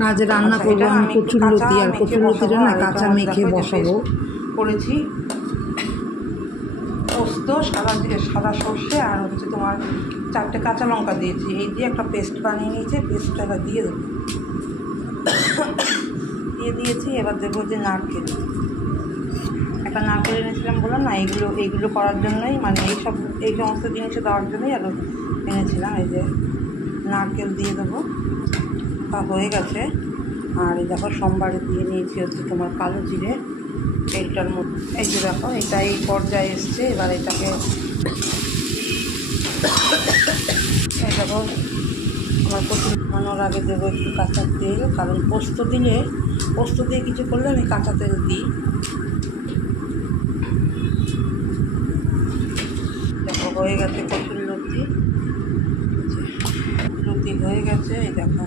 না যে রান্না করবো আমি কচুরলতি, আর কচুরলতিটা না কাঁচা মেখে বসাবো। করেছি পোস্ত, সাদা সর্ষে আর হচ্ছে তোমার 4টে কাঁচা লঙ্কা দিয়েছি। এই দিয়ে একটা পেস্ট বানিয়ে নিয়েছি। পেস্টটা এবার দিয়ে দেবো, দিয়ে দিয়েছি। এবার দেবো যে নারকেল, একটা নারকেল এনেছিলাম, বললাম না এইগুলো করার জন্যই, মানে এই সমস্ত জিনিসে দেওয়ার জন্যই আরও এনেছিলাম। এই যে নারকেল দিয়ে দেবো, তা হয়ে গেছে। আর এই দেখো সোমবারে দিয়ে নিয়েছি হচ্ছে তোমার কালো জিরে এইটার মধ্যে। এই যে দেখো এটা এই পর্যায়ে এসছে। এবার এটাকে এই দেখো আমার প্রচুর বানানোর আগে দেবো একটু কাঁচা তেল, কারণ পোস্ত দিয়ে কিছু করলে আমি কাঁচা তেল দিই। দেখো হয়ে গেছে কচুরলতি হয়ে গেছে। এই দেখো